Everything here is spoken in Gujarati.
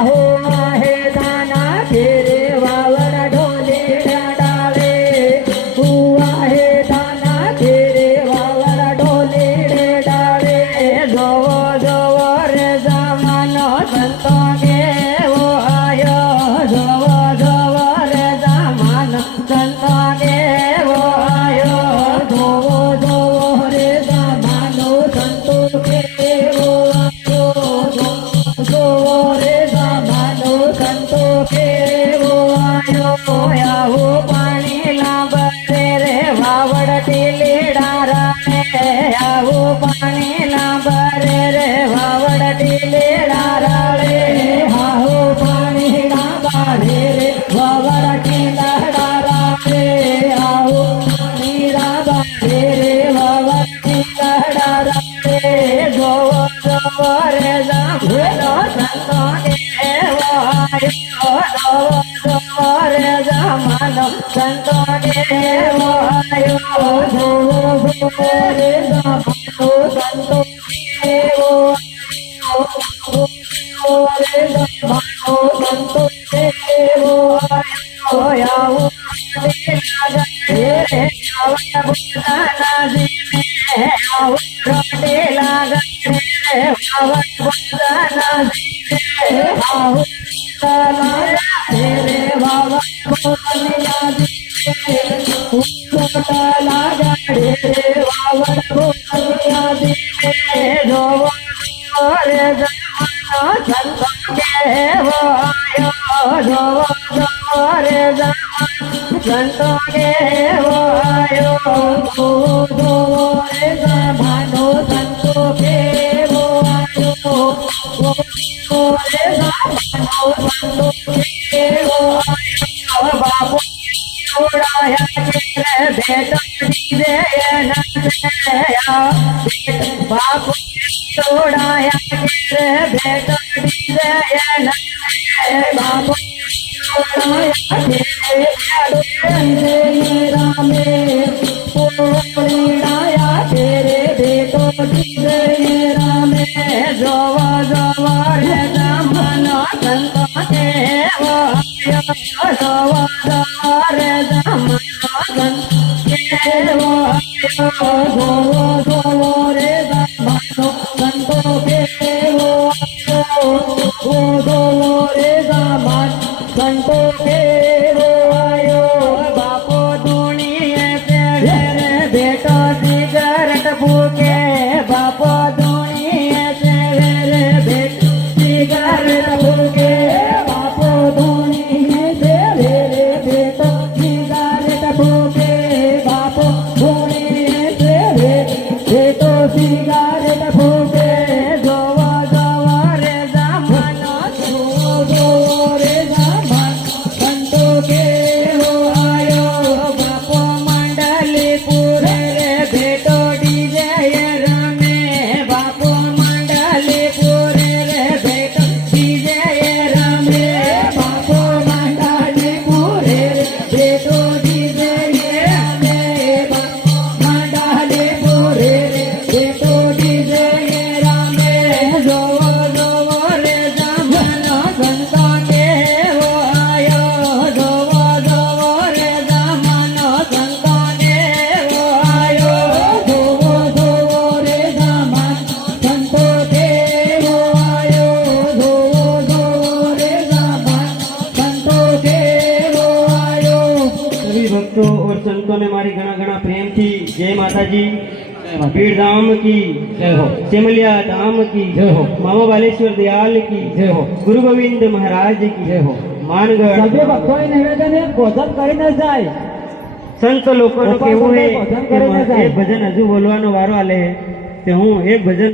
આહો માહે દાના ઘેરે વાવડ ઢોલે ડાળે હુઆ હે દાના ઘેરે વાવડ ઢોલે ડાળે જોવો જોવો રે જમાનો સંતો કેવો આયો જોવો જોવો રે જમાનો સંતો કેવો આયો જોવો જોવો રે જમાનો સંતો કેવો જોવો રે જમાનો સંતો કેવો આયો આવો પાણી લાંબરે રે વાવડ ટીલેડા રાણે આવો પાણી લાંબરે રે વાવડ ટીલેડા રાણે આવો પાણી લાંબરે રે વાવડ ટીલેડા રાણે આવો પાણી લાંબરે રે વાવડ ટીલેડા રાણે જોવો જોવો રે જામનો સંતો કેવો આયો જોવો જોવો રે જામનો સંતો કેવો આયો જોવો જોવો રે જામનો સંતો કેવો આયો રે જામનો સંતો કેવો આયો આવો રે આવયા બોલાના જીને આવો રોટે લાગે રે આવત બોલાના જીને આવો લાગે રે આવત બોલાના જીને ઉઠોટા લાગે રે આવત બોલાના જીને જોવો રે જમાનો સંતો કેવો આયો જોવો જોવો રે જમાનો સંતો કેવો આયો જોવો જોવો રે જમાનો સંતો કેવો આયો જોવો રે જમાનો સંતો કેવો આયો બાપુ છોડાયા કે બેટો દીવે એના બાપુ છોડાયા કે બેટો દીવે એના બાપુ છોડાયા કે રામે છોડાયા કે બેટો દીવે રામે જોવો જોવો રે જમાનો સંતો કેવો આયો જોવો જોવો રે જમાનો સંતો કેવો આયો જોવો જોવો રે જમાનો સંતો કેવો આયો જોવો રે જમાનો સંતો કેવો આયો બાપો ધૂણીએ પેડે રે બેટો સિગરેટ ફૂકે બાપો ધૂણીએ પેડે રે બેટો સિગરેટ ફૂકે બાપો ધૂણીએ પેડે રે બેટો સિગરેટ ફૂકે બાપો ધૂણીએ પેડે બેટો સિગરેટ ફૂકે જોવો જોવો રે જમાનો જોવો જોવો રે જમાનો સંતો કેવો આયો બાપો મંડલી પૂરે રે બેટો ડીજે રમે બાપો મંડલી પૂરે રે બેટો ડીજે રમે બાપો મંડલી પૂરે રે બેટો ડીજે રમે બાપો મંડલી પૂરે રે બેટો ડીજે રમે જોવો જોવો રે જમાનો સંતો કેવો આયો જોવો જોવો રે જમાનો સંતો કેવો આયો જોવો જોવો રે જમાનો સંતો કેવો આયો જોવો જોવો રે જમાનો संतो केवो आयो। सभी भक्तों और संतों ने हमारी घना घना प्रेम थी जय माता जी, पीर धाम की जय हो, सिमलिया धाम की जय हो, मामा बालेश्वर दयाल की जय हो, गुरु गोविंद महाराज की जय हो। मानगढ़ सभी भक्तों ने निवेदन है भोजन કરીને જાય સંત લોકોનું કેવું હે એક ભજન હજુ બોલવાનો વારો આલે છે કે હું એક ભજન